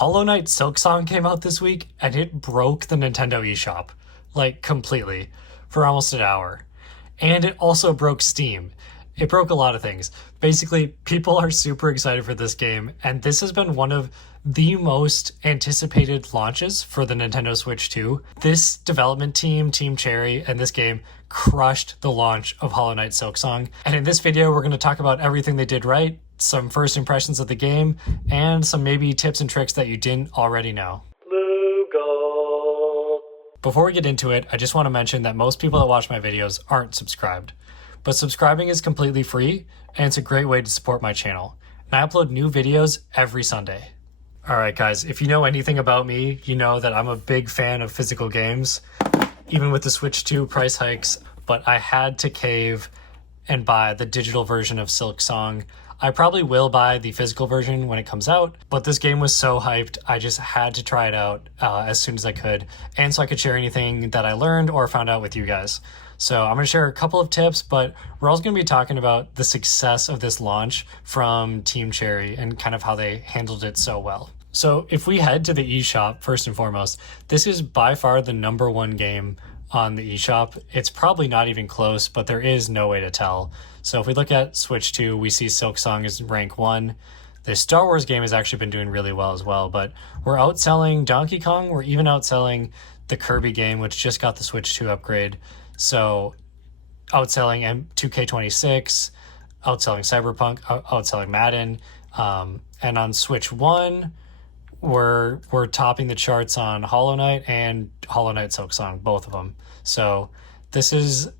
Hollow Knight Silksong came out this week, and it broke the Nintendo eShop, like, completely, for almost an hour. And it also broke Steam. It broke a lot of things. Basically, people are super excited for this game, and this has been one of the most anticipated launches for the Nintendo Switch 2. This development team, Team Cherry, and this game crushed the launch of Hollow Knight Silksong. And in this video, we're going to talk about everything they did right, some first impressions of the game, and some maybe tips and tricks that you didn't already know. Before we get into it, I just want to mention that most people that watch my videos aren't subscribed. But subscribing is completely free, and it's a great way to support my channel. And I upload new videos every Sunday. Alright guys, if you know anything about me, you know that I'm a big fan of physical games, even with the Switch 2 price hikes, but I had to cave and buy the digital version of Silksong. I probably will buy the physical version when it comes out, but this game was so hyped, I just had to try it out as soon as I could, and so I could share anything that I learned or found out with you guys. So I'm going to share a couple of tips, but we're also going to be talking about the success of this launch from Team Cherry and kind of how they handled it so well. So if we head to the eShop, first and foremost, this is by far the #1 game on the eShop. It's probably not even close, but there is no way to tell. So if we look at Switch 2, we see Silksong is rank 1. The Star Wars game has actually been doing really well as well, but we're outselling Donkey Kong. We're even outselling the Kirby game, which just got the Switch 2 upgrade. So outselling 2K26, outselling Cyberpunk, outselling Madden. And on Switch 1, we're topping the charts on Hollow Knight and Hollow Knight Silksong, both of them. So this is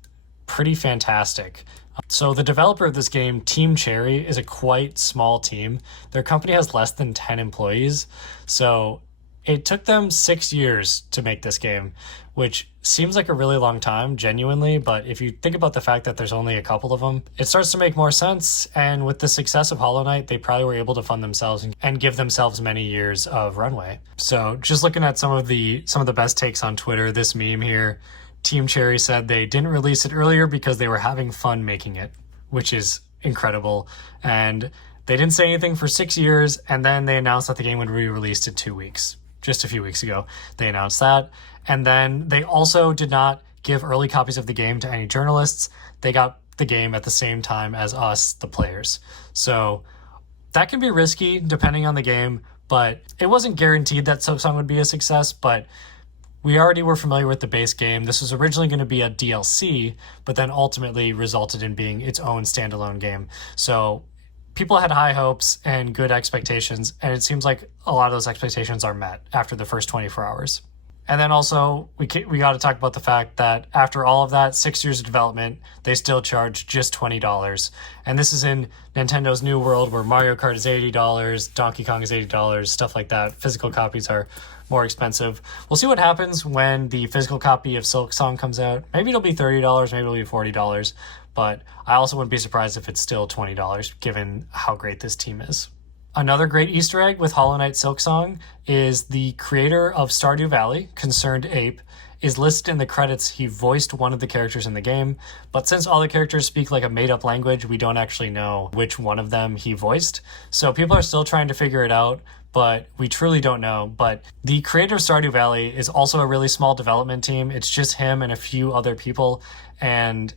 pretty fantastic. So the developer of this game, Team Cherry, is a quite small team. Their company has less than 10 employees. So it took them 6 years to make this game, which seems like a really long time, genuinely, but if you think about the fact that there's only a couple of them, it starts to make more sense, and with the success of Hollow Knight, they probably were able to fund themselves and give themselves many years of runway. So just looking at some of the best takes on Twitter, this meme here, Team Cherry said they didn't release it earlier because they were having fun making it, which is incredible, and they didn't say anything for 6 years, and then they announced that the game would be released in 2 weeks. Just a few weeks ago, they announced that. And then they also did not give early copies of the game to any journalists. They got the game at the same time as us, the players. So that can be risky depending on the game, but it wasn't guaranteed that Silksong would be a success, but we already were familiar with the base game. This was originally going to be a DLC, but then ultimately resulted in being its own standalone game. So people had high hopes and good expectations, and it seems like a lot of those expectations are met after the first 24 hours. And then also, we got to talk about the fact that after all of that, 6 years of development, they still charge just $20. And this is in Nintendo's new world where Mario Kart is $80, Donkey Kong is $80, stuff like that. Physical copies are more expensive. We'll see what happens when the physical copy of Silksong comes out. Maybe it'll be $30, maybe it'll be $40. But I also wouldn't be surprised if it's still $20, given how great this team is. Another great Easter egg with Hollow Knight Silksong is the creator of Stardew Valley, Concerned Ape, is listed in the credits. He voiced one of the characters in the game, but since all the characters speak like a made-up language, we don't actually know which one of them he voiced. So people are still trying to figure it out, but we truly don't know. But the creator of Stardew Valley is also a really small development team. It's just him and a few other people, and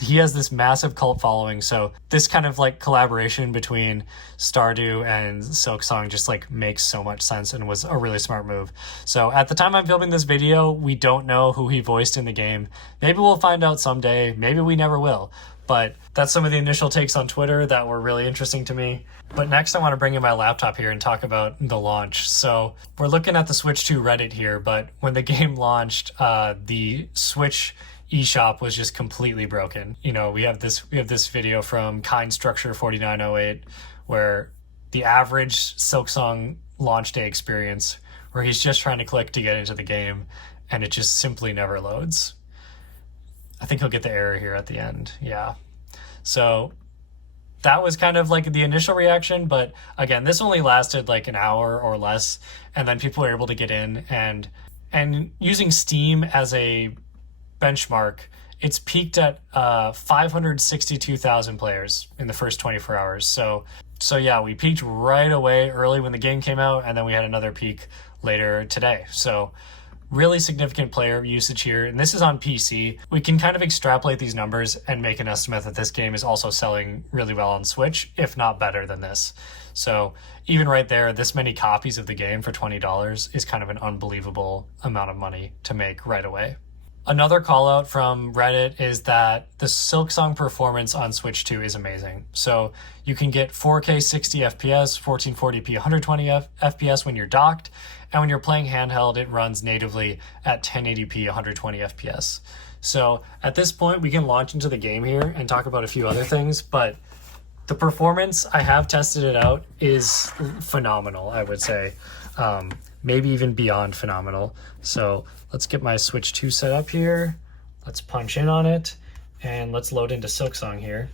he has this massive cult following, so this kind of like collaboration between Stardew and Silksong just like makes so much sense and was a really smart move. So at the time I'm filming this video, we don't know who he voiced in the game. Maybe we'll find out someday, maybe we never will. But that's some of the initial takes on Twitter that were really interesting to me. But next I want to bring in my laptop here and talk about the launch. So we're looking at the Switch 2 Reddit here, but when the game launched, the Switch eShop was just completely broken. You know, we have this video from Kind Structure 4908 where the average Silksong launch day experience where he's just trying to click to get into the game and it just simply never loads. I think he'll get the error here at the end. Yeah. So that was kind of like the initial reaction, but again, this only lasted like an hour or less, and then people were able to get in, and using Steam as a benchmark, it's peaked at 562,000 players in the first 24 hours. So So yeah, we peaked right away early when the game came out, and then we had another peak later today. So really significant player usage here, and this is on PC. We can kind of extrapolate these numbers and make an estimate that this game is also selling really well on Switch, if not better than this. So even right there, this many copies of the game for $20 is kind of an unbelievable amount of money to make right away. Another call out from Reddit is that the Silksong performance on Switch 2 is amazing. So you can get 4K 60 FPS, 1440p 120 FPS when you're docked, and when you're playing handheld, it runs natively at 1080p 120 FPS. So at this point, we can launch into the game here and talk about a few other things, but the performance, I have tested it out, is phenomenal, I would say. Maybe even beyond phenomenal. So let's get my Switch 2 set up here. Let's punch in on it, and let's load into Silksong here.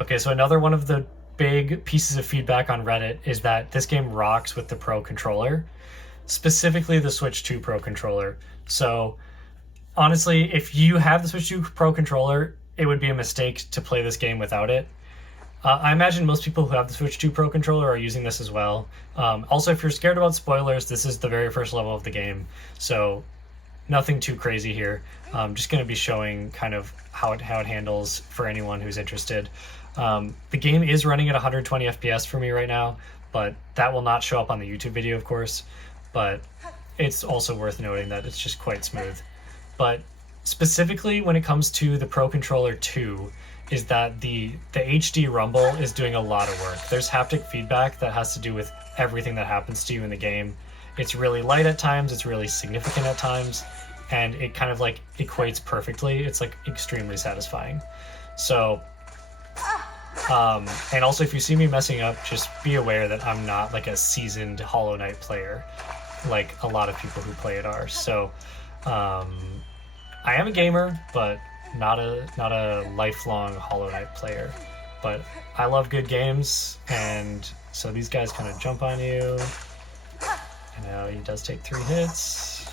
Okay, so another one of the big pieces of feedback on Reddit is that this game rocks with the Pro controller, specifically the Switch 2 Pro controller. So honestly, if you have the Switch 2 Pro controller, it would be a mistake to play this game without it. I imagine most people who have the Switch 2 Pro controller are using this as well. Also, if you're scared about spoilers, this is the very first level of the game, so nothing too crazy here. I'm just going to be showing kind of how it handles for anyone who's interested. The game is running at 120 FPS for me right now, but that will not show up on the YouTube video, of course. But it's also worth noting that it's just quite smooth. But specifically when it comes to the Pro Controller 2, is that the HD rumble is doing a lot of work. There's haptic feedback that has to do with everything that happens to you in the game. It's really light at times, it's really significant at times, and it kind of like equates perfectly. It's like extremely satisfying. So, and also if you see me messing up, just be aware that I'm not like a seasoned Hollow Knight player, like a lot of people who play it are. So, I am a gamer, but not a lifelong Hollow Knight player, but I love good games, and so these guys kind of jump on you. You know, he does take 3 hits.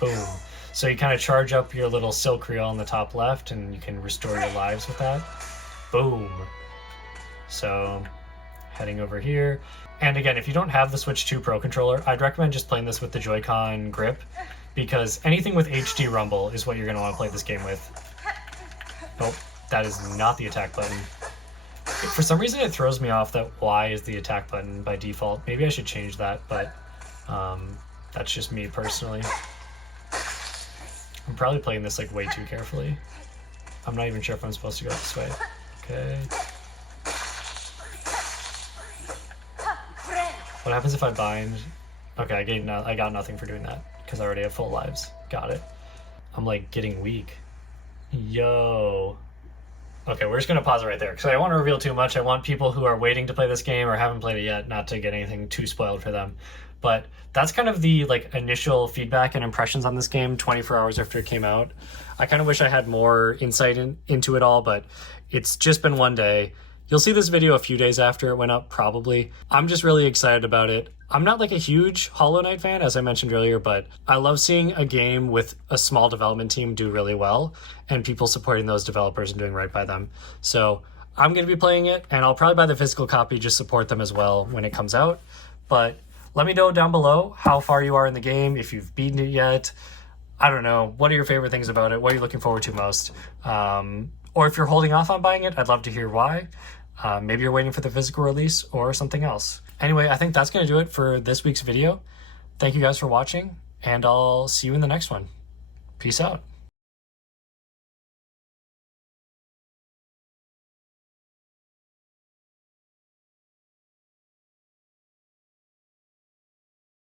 Boom. So you kind of charge up your little silk reel on the top left, and you can restore your lives with that. Boom. So heading over here, and again, if you don't have the Switch 2 Pro controller, I'd recommend just playing this with the Joy-Con grip, because anything with HD rumble is what you're going to want to play this game with. Nope, that is not the attack button. For some reason it throws me off that Y is the attack button by default. Maybe I should change that, but that's just me personally. I'm probably playing this like way too carefully. I'm not even sure if I'm supposed to go this way. Okay. What happens if I bind? Okay, I got nothing for doing that, because I already have full lives. Got it. I'm like getting weak. Yo. Okay, we're just gonna pause it right there, because I don't want to reveal too much. I want people who are waiting to play this game or haven't played it yet not to get anything too spoiled for them. But that's kind of the like initial feedback and impressions on this game 24 hours after it came out. I kind of wish I had more insight into it all, but it's just been one day. You'll see this video a few days after it went up, probably. I'm just really excited about it. I'm not like a huge Hollow Knight fan, as I mentioned earlier, but I love seeing a game with a small development team do really well and people supporting those developers and doing right by them. So I'm going to be playing it, and I'll probably buy the physical copy, just support them as well when it comes out. But let me know down below how far you are in the game, if you've beaten it yet. I don't know. What are your favorite things about it? What are you looking forward to most? Or if you're holding off on buying it, I'd love to hear why. Maybe you're waiting for the physical release or something else. Anyway, I think that's going to do it for this week's video. Thank you guys for watching, and I'll see you in the next one. Peace out.